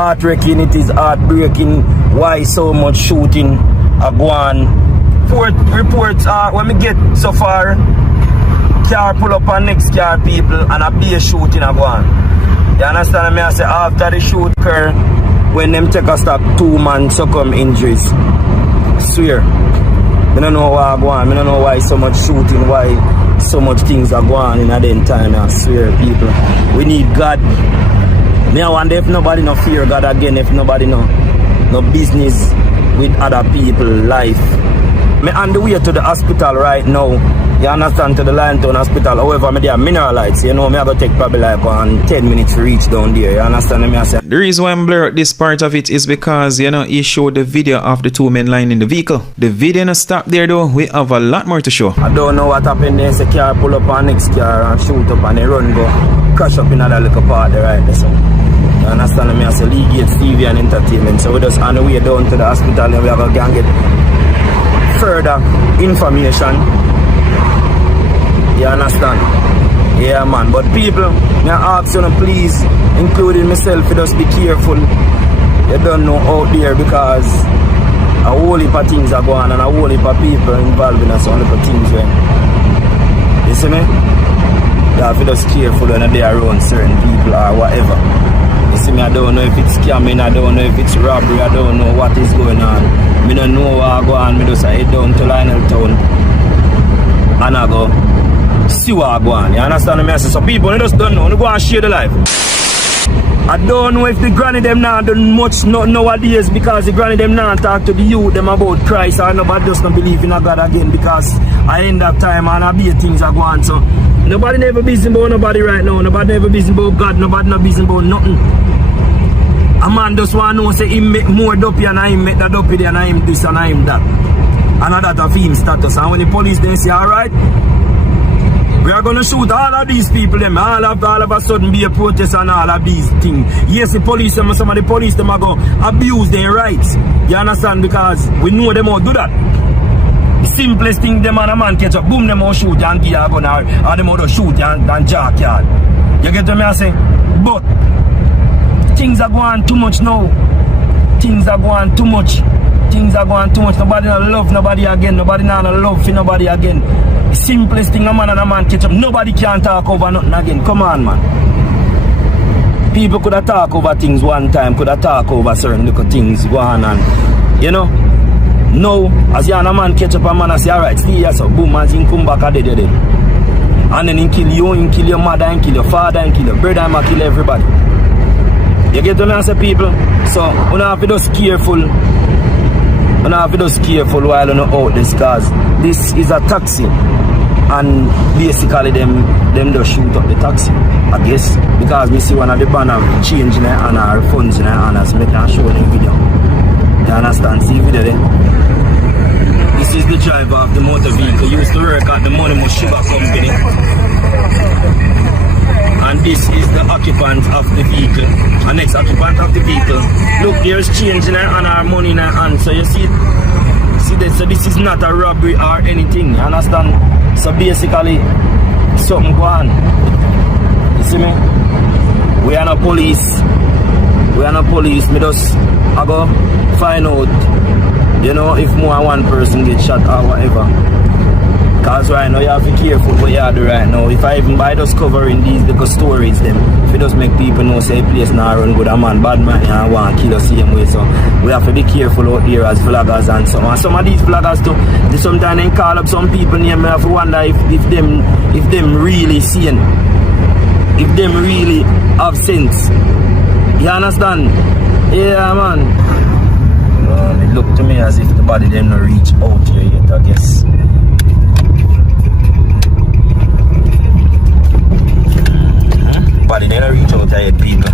heartbreaking, it is heartbreaking. Why so much shooting a go on? Reports when we get so far, car pull up on next car people and a be a shooting a go on. You understand me? I say after the shoot occur, when them take a stop, 2 man succumb injuries. Swear. I don't know why I go on. I don't know why so much shooting, why so much things are going on in a den time. I swear, people. We need God. Me I wonder if nobody no fear God again, if nobody no business with other people life. Me on the way to the hospital right now. You understand, to the Liontown Hospital. However, me there mineralites. You know, me I go take probably like 10 minutes to reach down there. You understand me? I say. The reason why I'm blur out this part of it is because, you know, he showed the video of the 2 men lying in the vehicle. The video no stop there though. We have a lot more to show. I don't know what happened there. Say car pull up on next car and shoot up and they run go crash up in another little part there right there. So. You understand me? I say League TV and Entertainment. So we just on the way down to the hospital and we are going to get further information. You understand? Yeah, man. But people, I ask you to please, including myself, you just be careful. You don't know out there because a whole heap of things are going on and a whole heap of people involved in some little things. Right? You see me? You have to just careful when they are around certain people or whatever. You see me? I don't know if it's scamming, I don't know if it's robbery, I don't know what is going on. I don't know what I go on. I just head down to Lionel Town and I go see what I go on. You understand me? So people, they just don't know. They go and share the life. I don't know if the granny them now done much nowadays because the granny them now talk to the youth them about Christ or nobody just don't believe in a God again because I end up time and I be things are going. So nobody never busy about nobody right now. Nobody never busy about God. Nobody not busy about nothing. A man just want to know say him make more dopey and I him make that dopey and I him this and I him that. And that of him status. And when the police then say alright, we are gonna shoot all of these people them, all of a sudden be a protest and all of these things. Yes, the police them, some of the police them are gonna abuse their rights. You understand? Because we know them all do that. The simplest thing them and a man catch up, boom, them all shoot and give a gun or them all shoot and jack yard. You get what me I say? But things are going too much now. Things are going too much. Things are going too much. Nobody not love nobody again. Nobody not love for nobody again. The simplest thing a man and a man catch up. Nobody can talk over nothing again. Come on, man. People could have talk over things one time. Could have talk over certain little things going on. You know? Now, as you and a man catch up a man and say, alright, stay here, so boom, as he come back, dead. And then he kill you, he kill your mother, he kill your father, he kill your brother, he kill everybody. You get what I say, people? So, you have to be just careful. You have to be just careful while you're out this cause this is a taxi. And basically them just shoot up the taxi, I guess. Because we see one of the banner changing their honor, our funds in their honor, so we can show the video. You understand? See the video there? This is the driver of the motor vehicle. He used to work at the Money Sugar Company. And this is the occupant of the vehicle. The next occupant of the vehicle. Look, there's change in her and our money in her hand. So you see this? So this is not a robbery or anything. You understand? So basically, something go on. You see me? We are not police. We are not police. Me just I go find out, you know, if more than one person get shot or whatever. Because right now you have to be careful what you do right now. If I even by just covering these little stories them, if it does make people know say place now run good, a man bad man and want to kill us same way. So we have to be careful out there as vloggers and some. And some of these vloggers too, they sometimes they call up some people name. I have to wonder if them really sane. If them really have sense. You understand? Yeah, man. It looked to me as if the body didn't reach out here yet, I guess. Body didn't reach out here, people.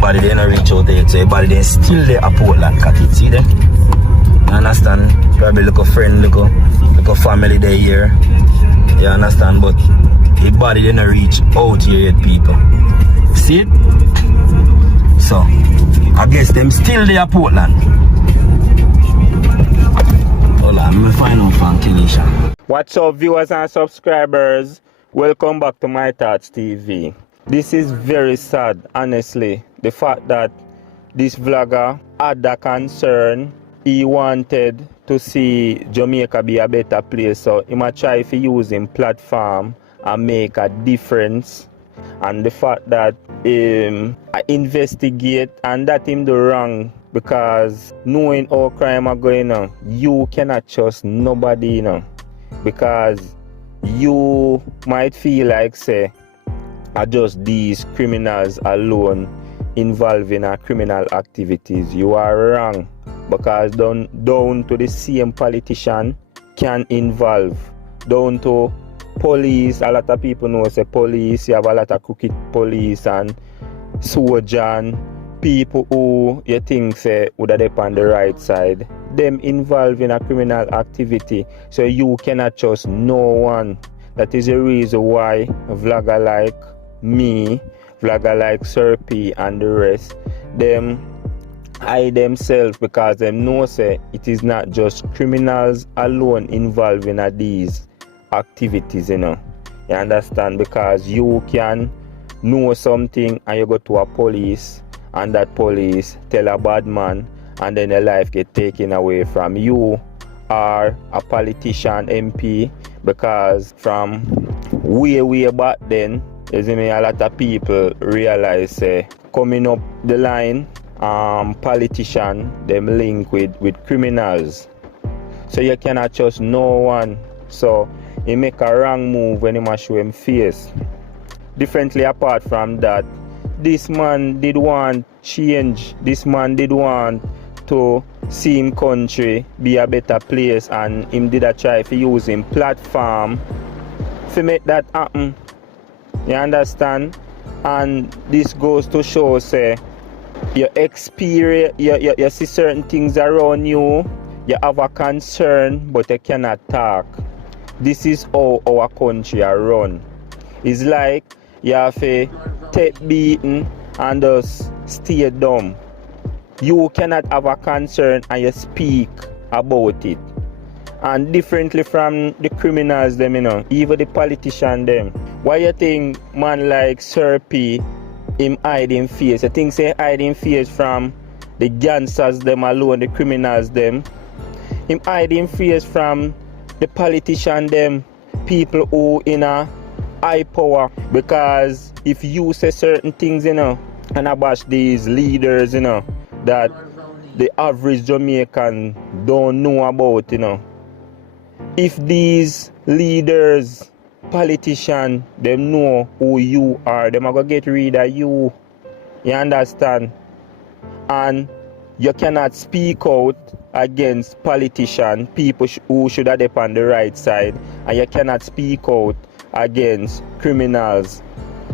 Body didn't reach out here, so body didn't still there at Portland, cut it, see there? You understand? Probably look a friend, look a family there here. You understand? But the body didn't reach out here yet, people. See it? So, I guess them still there at Portland. Hold on, let me find out from Kenisha. What's up, viewers and subscribers? Welcome back to My Thoughts TV. This is very sad, honestly. The fact that this vlogger had that concern, he wanted to see Jamaica be a better place, so he might try to use him platform and make a difference. And the fact that I investigate and that him do wrong, because knowing how crime are going on, you cannot trust nobody, you know, because you might feel like say are just these criminals alone involved in our criminal activities. You are wrong, because down to the same politician can involve, down to police. A lot of people know say police, you have a lot of crooked police and soldier and people who you think say would have on the right side, them involved in a criminal activity. So you cannot trust no one. That is the reason why a vlogger like me, vlogger like Sir P and the rest, them hide themselves, because them know say it is not just criminals alone involved in these activities, you know. You understand? Because you can know something and you go to a police and that police tell a bad man and then your life get taken away from you, or a politician MP, because from way back then, you see me, a lot of people realize coming up the line, politician them link with criminals, so you cannot trust no one. So he make a wrong move when he must show him face. Differently apart from that, this man did want change. This man did want to see him country be a better place, and him did a try to use him platform to make that happen. You understand? And this goes to show say your experience, you see certain things around you, you have a concern but you cannot talk. This is how our country are run. It's like you have to take beating and just stay dumb. You cannot have a concern and you speak about it. And differently from the criminals them, you know, even the politician them. Why you think man like Sir P, him hide him face? You think say hide him face from the gangsters them alone, the criminals them? Him hide him face from the politician them, people who in a high power. Because if you say certain things, you know, and abash these leaders, you know, that the average Jamaican don't know about, you know. If these leaders, politicians, them know who you are, them are going to get rid of you. You understand? And you cannot speak out against politicians, people who should have been on the right side, and you cannot speak out against criminals.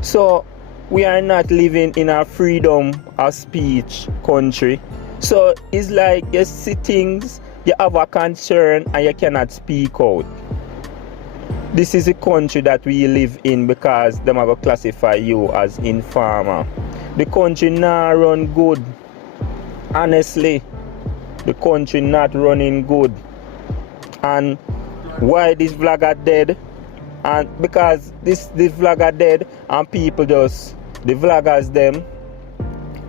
So we are not living in a freedom of speech country. So it's like you see things, you have a concern and you cannot speak out. This is the country that we live in, because them are going to classify you as informer. The country not run good. Honestly, the country not running good. And why this vlogger dead? And because this vlogger dead and people just, the vloggers them,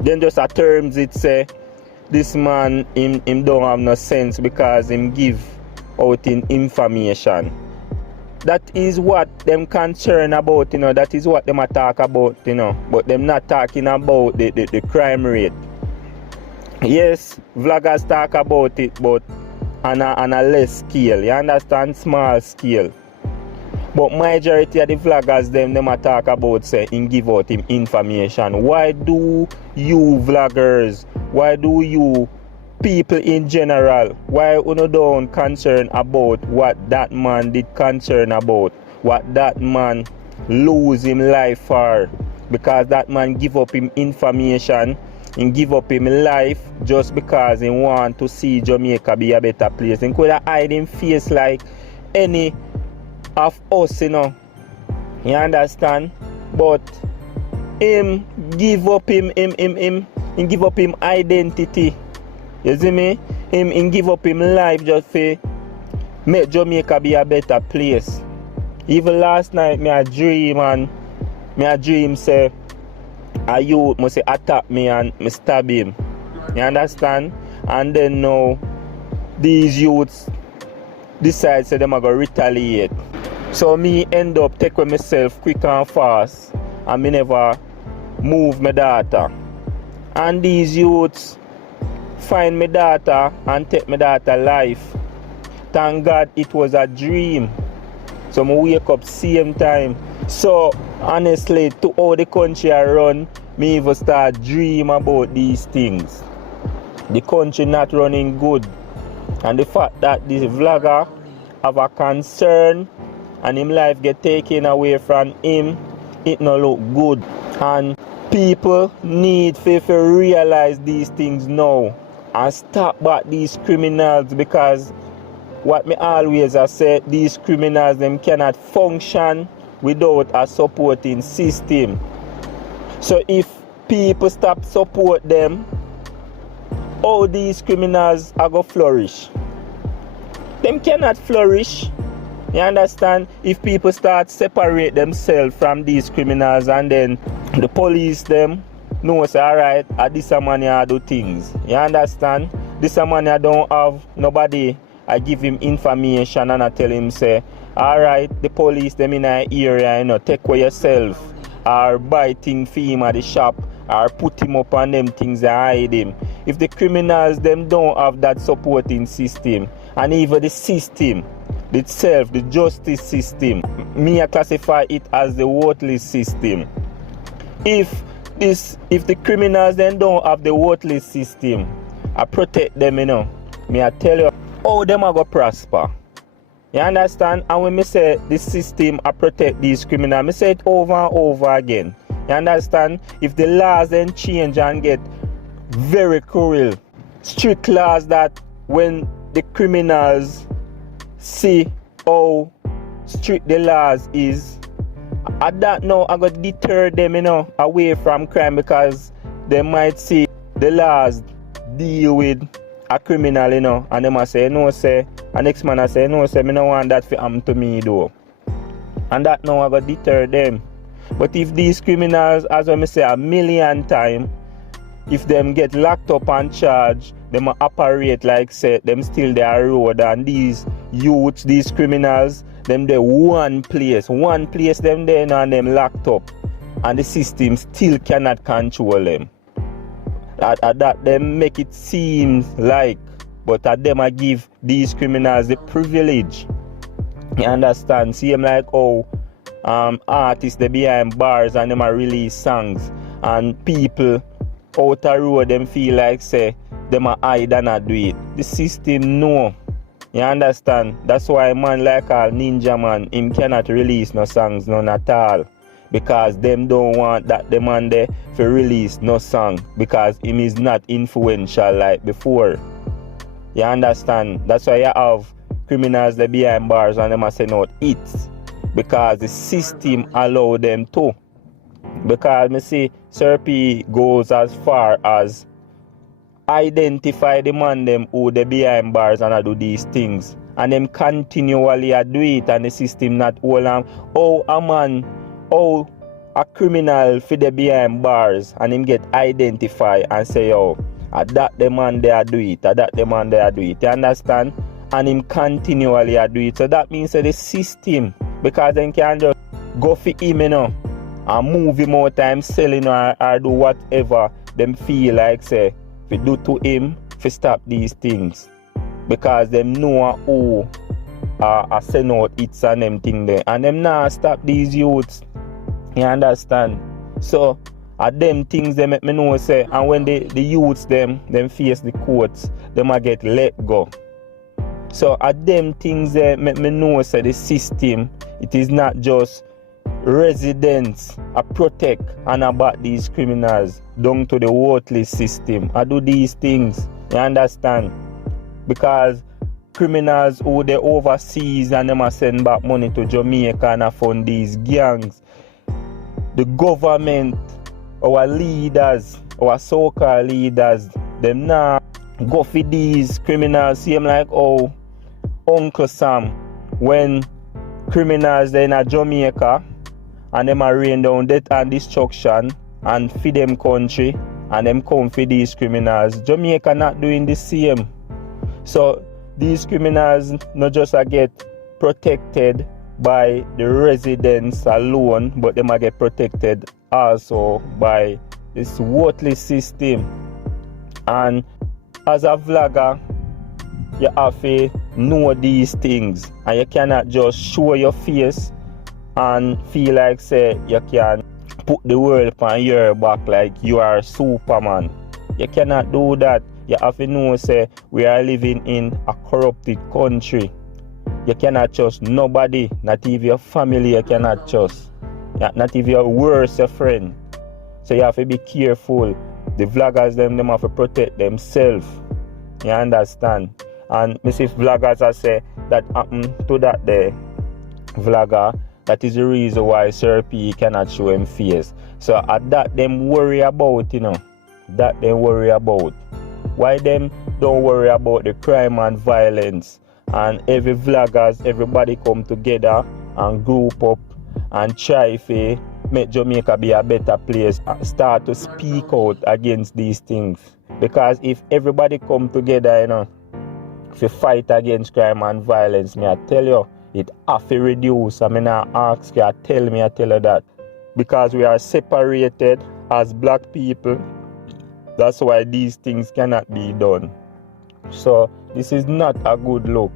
then just a terms it say this man him don't have no sense because him give out in information. That is what them concern about, you know. That is what them talk about, you know. But them not talking about the crime rate. Yes, vloggers talk about it, but on a less scale. You understand? Small scale. But majority of the vloggers them talk about say him give out him information. Why do you vloggers, why do you people in general, why you don't concern about what that man did concern about, what that man lose him life for? Because that man give up him information, and give up him life just because he want to see Jamaica be a better place. He could have hide him face like any of us, you know. You understand? But him give up him give up him identity. You see me? Him give up him life just to make Jamaica be a better place. Even last night me a dream and Me a dream say a youth must say attack me and me stab him. You understand? And then now these youths decide say them a go retaliate. So me end up take with myself quick and fast and me never move my daughter. And these youths find my daughter and take my daughter life. Thank God it was a dream. So I wake up same time. So honestly, to how the country I run, me even start dream about these things. The country not running good. And the fact that this vlogger have a concern and him life get taken away from him, it no look good. And people need to realize these things now and stop back these criminals, because what me always have said, these criminals them cannot function without a supporting system. So if people stop support them, all these criminals are going to flourish. Them cannot flourish. You understand? If people start separate themselves from these criminals and then the police them know say alright, this a man here do things. You understand? This a man here don't have nobody. I give him information and I tell him say, alright, the police them in our area, you know, take away yourself, or buy things for him at the shop, or put him up on them things and hide him. If the criminals them don't have that supporting system, and even the system itself, the justice system, me I classify it as the worthless system. If the criminals then don't have the worthless system, I protect them, you know. Me I tell you how them are going to prosper. You understand? And when me say the system I protect these criminals, me say it over and over again. You understand? If the laws then change and get very cruel, strict laws that when the criminals see how strict the laws is, at that now I got deter them, you know, away from crime, because they might see the laws deal with a criminal, you know, and they must say no, say, and next man I say no, say me no want that to happen to me though. And that now I got deter them. But if these criminals, as I say a million times, if them get locked up and charged, them operate like say them still their road, and these youths, these criminals, them there one place them there and them locked up, and the system still cannot control them. That them make it seem like, but at them I give these criminals the privilege. You understand? See them like artists they behind bars and them a release songs, and people out the road them feel like say them a hide and a do it. The system know. You understand? That's why a man like all Ninja Man, him cannot release no songs none at all. Because them don't want that the man there to release no song, because him is not influential like before. You understand? That's why you have criminals that behind bars and them a send out hits, because the system allow them to. Because me see Sir P goes as far as identify the man them who they behind bars and do these things, and them continually do it, and the system not hold on. A criminal for the behind bars and him get identified and say, oh, that the man there do it, that the man there do it. You understand? And him continually do it. So that means that the system, because they can just go for him, you know, and move him out time selling or do whatever them feel like say we do to him to stop these things, because them know who are send out hits and them thing there, and them now stop these youths. You understand? So at them things they make me know say, and when the youths them face the courts, them a get let go. So at them things they make me know say the system, it is not just residents I protect and about these criminals down to the worthless system. I do these things. You understand? Because criminals who they overseas and them a send back money to Jamaica and fund these gangs. The government, our leaders, our so-called leaders, them now go for these criminals. Same like Uncle Sam, when criminals they in Jamaica and them a rain down death and destruction and feed them country, and them come for these criminals. Jamaica not doing the same. So these criminals not just get protected by the residents alone, but them a get protected also by this worthless system. And as a vlogger, you have to know these things, and you cannot just show your face and feel like say you can put the world on your back like you are Superman. You cannot do that. You have to know say we are living in a corrupted country. You cannot trust nobody, not even your family you cannot trust. Not even your worst friend. So you have to be careful. The vloggers them have to protect themselves. You understand? And me see vloggers I say that happened to that the vlogger. That is the reason why Sir P cannot show him face. So at that them worry about, you know. That them worry about. Why them don't worry about the crime and violence? And every vloggers, everybody come together and group up and try to make Jamaica be a better place and start to speak out against these things. Because if everybody come together, you know, to fight against crime and violence, me I tell you, it have to reduce. I mean, I ask you, I tell you that. Because we are separated as black people, that's why these things cannot be done. So this is not a good look.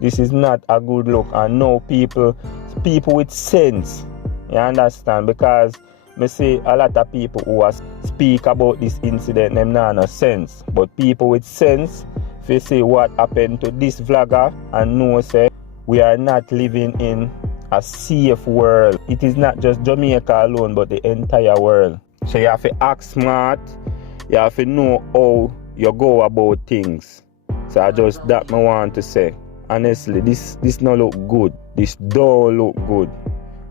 This is not a good look. And no people with sense, you understand? Because me see a lot of people who speak about this incident, them not no sense. But people with sense, if you see what happened to this vlogger and know say we are not living in a safe world. It is not just Jamaica alone, but the entire world. So you have to act smart. You have to know how you go about things. So I just that me want to say. Honestly, this not look good. This don't look good.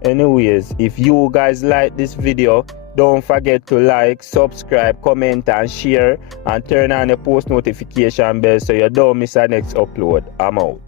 Anyways, if you guys like this video, don't forget to like, subscribe, comment and share, and turn on the post notification bell so you don't miss our next upload. I'm out.